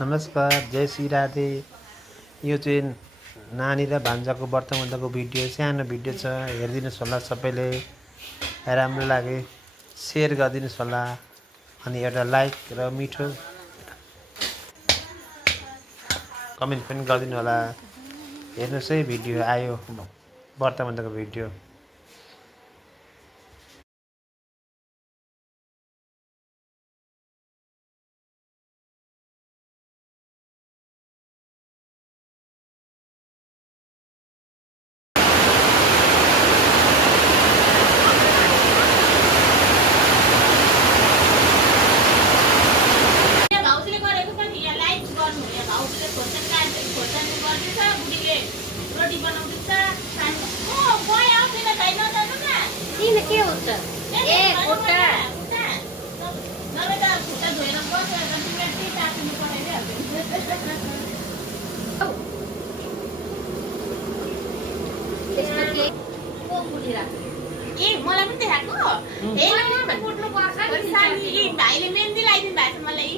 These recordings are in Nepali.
नमस्कार, जय श्री राधे। यो चाहिँ नानी र भान्जाको व्रतबन्धको भिडियो, सानो भिडियो छ, हेरिदिनुहोस् होला सबैले। राम्रो लागे सेयर गरिदिनुहोस् होला, अनि एउटा लाइक र मिठो कमेन्ट पनि गरिदिनु होला। हेर्नुहोस् है, भिडियो आयो, व्रतबन्धको भिडियो। मलाई पनि देखाएको भाइले मेहन्दी लगाइदिनु भएको छ मलाई।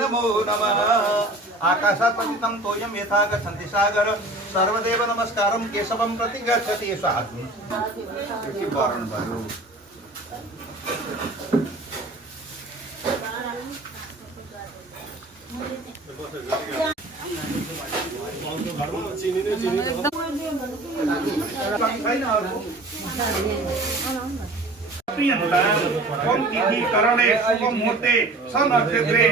नमो नमः। आकाशात् पतितं तोयं यथा गच्छन्ति सागर सर्वदेव नमस्कारं केशवं प्रति गच्छति साधु। के वर्ण भयो? ओम तिथि करणे शुभ मुहूर्ते सनक्षत्रे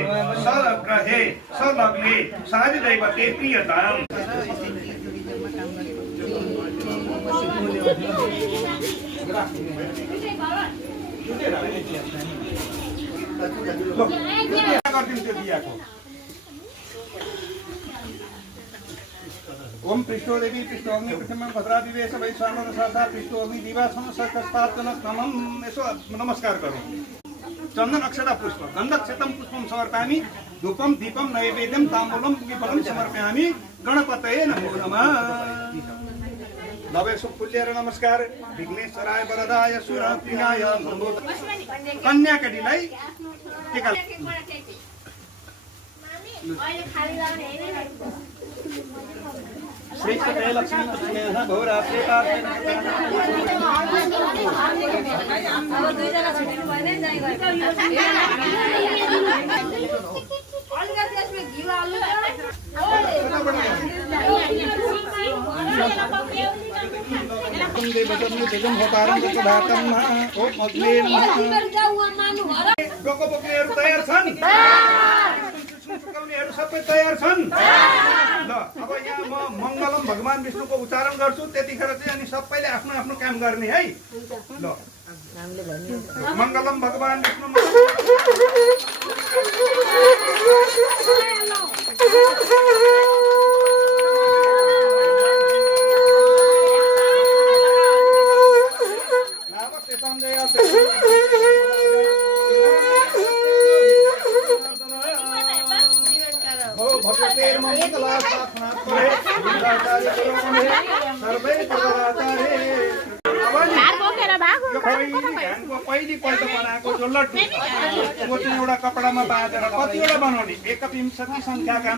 सग्रहे सलग्ने साधिदैवते प्रियताम्। ओम पृष्ठो देवी पृष्ठो अग्नि पृथ्वीं भद्रा विवेश वैश्वानर सहसा पृष्ठो अग्नि दिवा संसर्गस्तात्तनक नमः। यसो नमस्कार करो। चंदन अक्षता पुष्प गंधक्षतम पुष्पम समर्पयामि धूपम दीपम नैवेद्यम ताम्बूलम फलम समर्पयामि गणपतये नमो नमः। लवे सुपुल्यर नमस्कार विघ्नेश्वराय वरदाय सुरप्रियाय नमो। कन्या केटीलाई टीका श्रेष्ठ लक्ष्मी स्नेह भौरात्रे तयार छन्? सबै तयार छन्? ल अब यहाँ म मङ्गलम भगवान विष्णुको उच्चारण गर्छु, त्यतिखेर चाहिँ अनि सबैले आफ्नो आफ्नो काम गर्ने है। ल मङ्गलम भगवान विष्णु पहिलोपल्ट बनाएको जो लड्डु त्यो चाहिँ एउटा कपडामा बाँधेर कतिवटा बनाउने 21 संख्याका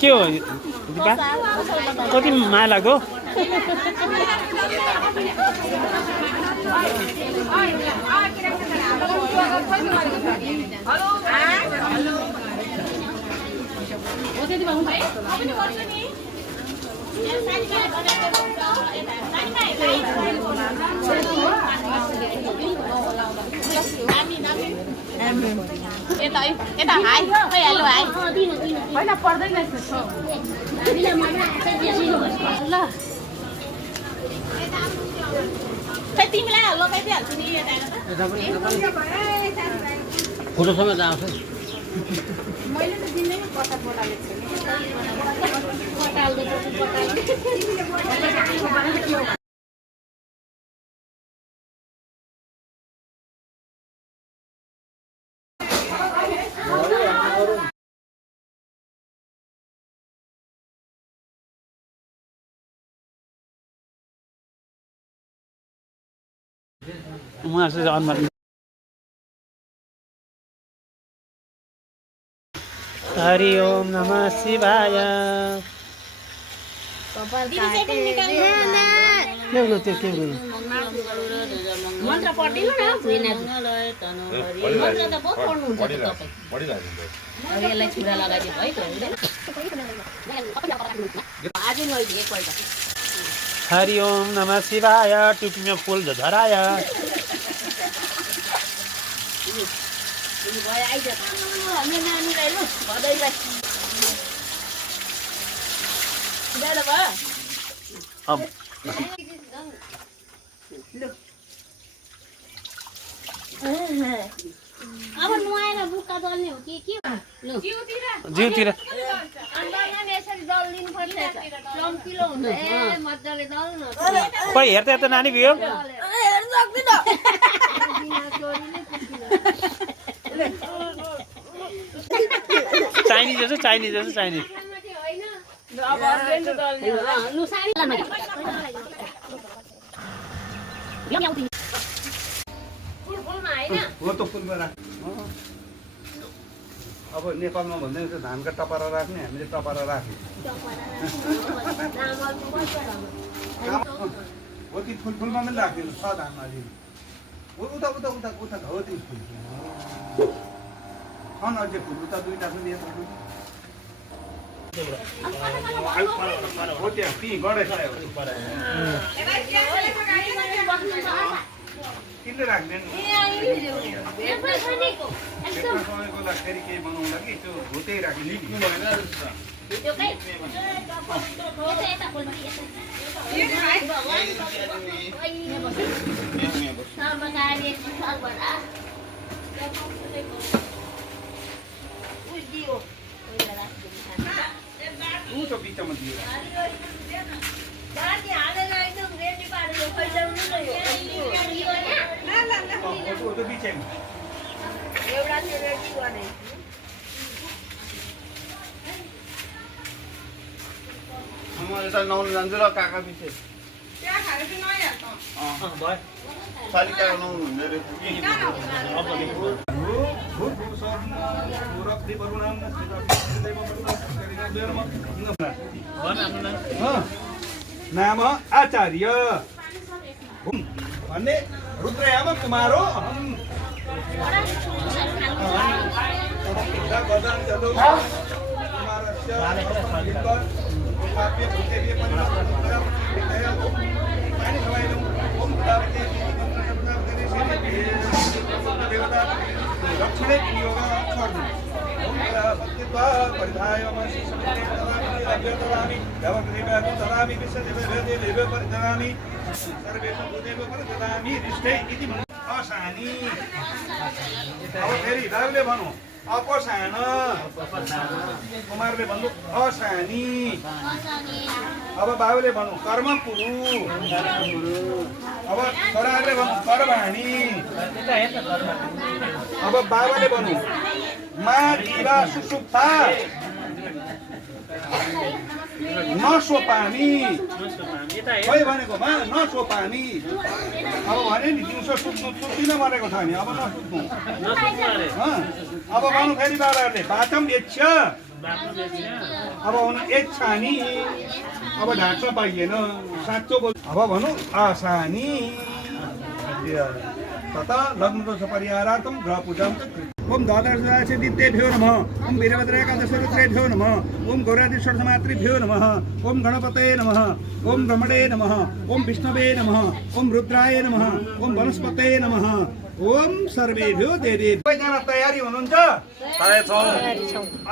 के हो दिपा कति माया लाग्यो यता हाई खै हेलो हाई होइन पर्दैन ल खै तिमीलाई लगाइदिइहाल्छु नि फोटो समेत आउँछ मैले त दिँदैन कता बोलालेको छु उहाँ चाहिँ अनुहार हरि ओम नमः शिवाय के हो त्यो के हो मन्त्र पढिदिनु न मन्त्र त बहुत पढ्नुहुन्छ तपाईँ यसलाई छुरा लगाइदिनु है त आज नै एकपल्ट हरि ओम नमः शिवाय टुपीमा फुल झराय नानीलाई लु भदैलाई भयो अब अब नुहाएर बुक्का दल्ने हो कि के जिउतिर यसरी दलिदिनु पर्छ चम्किलो हुन्छ मजाले दल्नु खोइ हेर्दा त नानी बियो चाइनिज जस्तो चाइनिज जस्तो चाइनिज हो त फुलमा राख अब नेपालमा भन्दैन त्यो धानका टपरा राख्ने हामीले टपरा राख्ने हो कि फुलमा पनि राखिदिनु छ धानमा अलि उता उता उता उता हो त्यो फुल छन् अझै फुल उता दुईवटा छ नि हो त्यहाँ ती गणेश किनले राख्दैन समयको लागि फेरि केही बनाउँला कि त्यो भुतै राख्ने उँचो बिचमा दिएर बिचमा म यता नुहाउनु जान्छु र काका पछि सालिका नुहाउनु हुँदै नाम आचार्य भन्ने रुद्रयाम कुमारो दक्षिणे असानी अब फेरि दाउले भनौँ अपसान कुमारले भन्नु असानी अब बाबुले भनौँ कर्म कुरु अब छोराहरूले भनौँ कर्माणी अब बाबाले भनौँ मा दिवा सुसुप्ता नसोपानी खै भनेको मा नसोपानी अब भने नि दिउँसो सुत्नु सुत्दिन भनेको छ नि अब नसुत्नु अब भन्नु फेरि बाबाहरूले बाटम एच्छ अब भन्नु एच्छा नि अब ढाँट्न पाइएन साँचो बोल अब भनौँ आसानी तथा लग्न दोष परिहारार्थम ग्रह पूजा ओम द्वादशदित्येभ्यो नमः ओम वीरभद्रेकादशरुद्रेभ्यो नमः ओम गौरादिषोडशमातृभ्यो नमः ओम गणपतये नमः ओम ब्रह्मणे नमः ओम विष्णवे नमः ओम रुद्राय नमः ओम वनस्पतये नमः ओम सर्वेभ्यो देवी सबैजना तयारी हुनुहुन्छ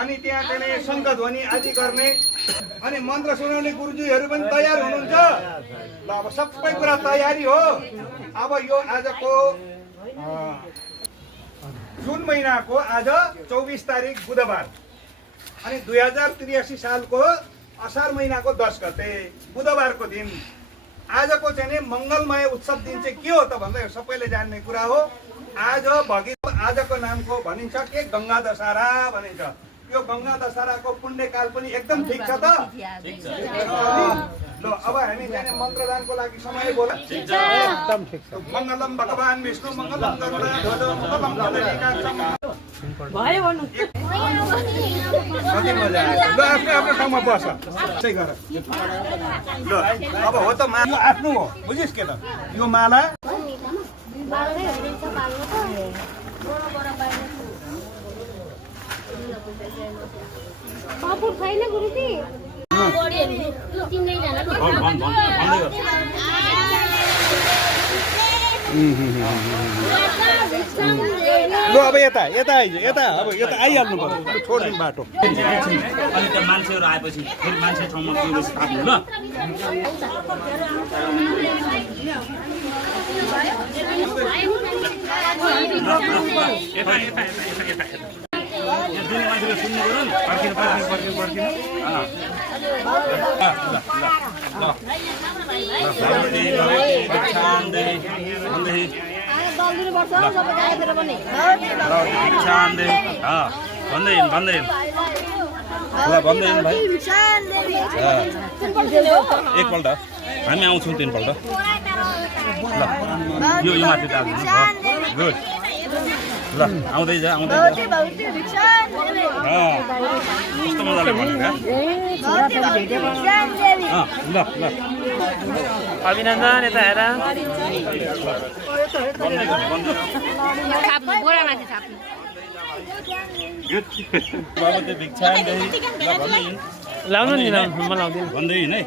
अनि त्यहाँ चाहिँ शङ्ख ध्वनि आदि गर्ने अनि मन्त्र सुनाउने गुरुजीहरू पनि तयार हुनुहुन्छ ल अब सबै कुरा तयारी हो अब यो आजको जुन महिनाको आज 24 तारिक बुधबार अनि 2083 सालको असार महिनाको 10 गते बुधबारको दिन आजको चाहिँ मङ्गलमय उत्सव दिन चाहिँ के हो त भन्दा सबैले जान्ने कुरा हो आज आजको नामको भनिन्छ के गङ्गा दशहरा भनिन्छ यो गङ्गा दशहराको पुण्यकाल पनि एकदम ठिक छ त ल अब हामी चाहिँ मन्त्रदानको लागि समय बोला एकदम ठिक छ मङ्गलम भगवान विष्णु मङ्गलम गरुडध्वज मङ्गलम गणेशकाक्षम भयो भन्नु कति मजा आयो ल आफ्नो आफ्नो ठाउँमा बस त्यसै गर ल अब हो त यो आफ्नो हो बुझिस् के त यो माला पापुर छैन गुरुजी ल अब यता यता आइज यता अब यता आइहाल्नु पर्यो छोड्दिनु बाटो अनि त्यो मान्छेहरू आएपछि फेरि मान्छे ठाउँमा पुगेपछि थाप्नु ल दुई मान्छेले सुन्नु पर्यो नि पर्खिनु भन्दै भाइ एकपल्ट हामी आउँछौँ तिनपल्ट ल यो माथि गुड ल आउँदै जा कस्तो मजाले भनेको ल ल अभिनन्दन यता हेर बाबा त्यो भिक्षा लाउनु नि लाउनु म लाउँदिनँ भन्दै हिँड है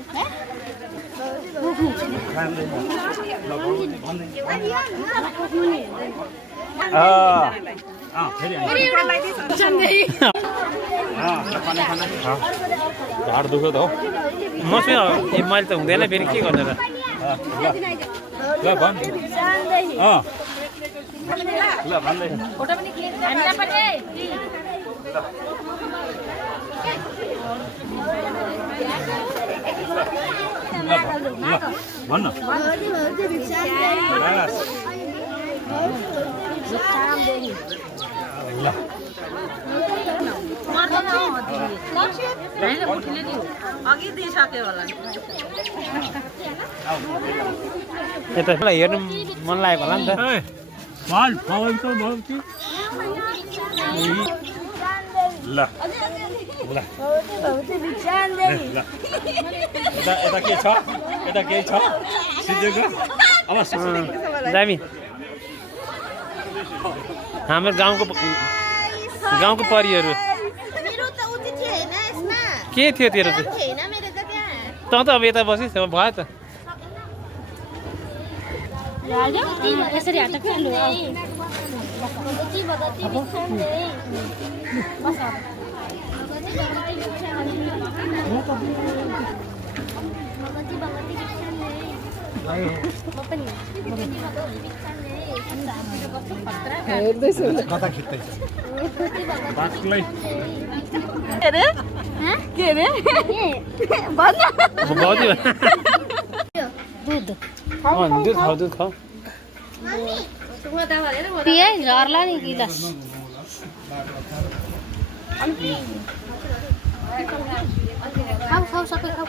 ढाड दुख्यो त हो मसँग मैले त हुँदैन फेरि के गर्ने त ल भन् ल भन्दै भन्न अघि दिइसक्यो होला यता हेर्नु मन लागेको होला नि त ल ल यता के छ यता केही छ सिद्धेको अब दामी हाम्रो गाउँको परिहरू के थियो तेरो चाहिँ त त अब यता बसिस् भयो त यसरी हात कता खिच्दैछ के रे दुध खाऊ दुध खाऊ पिए झर्ला नि गिलास खाऊ सबै खाऊ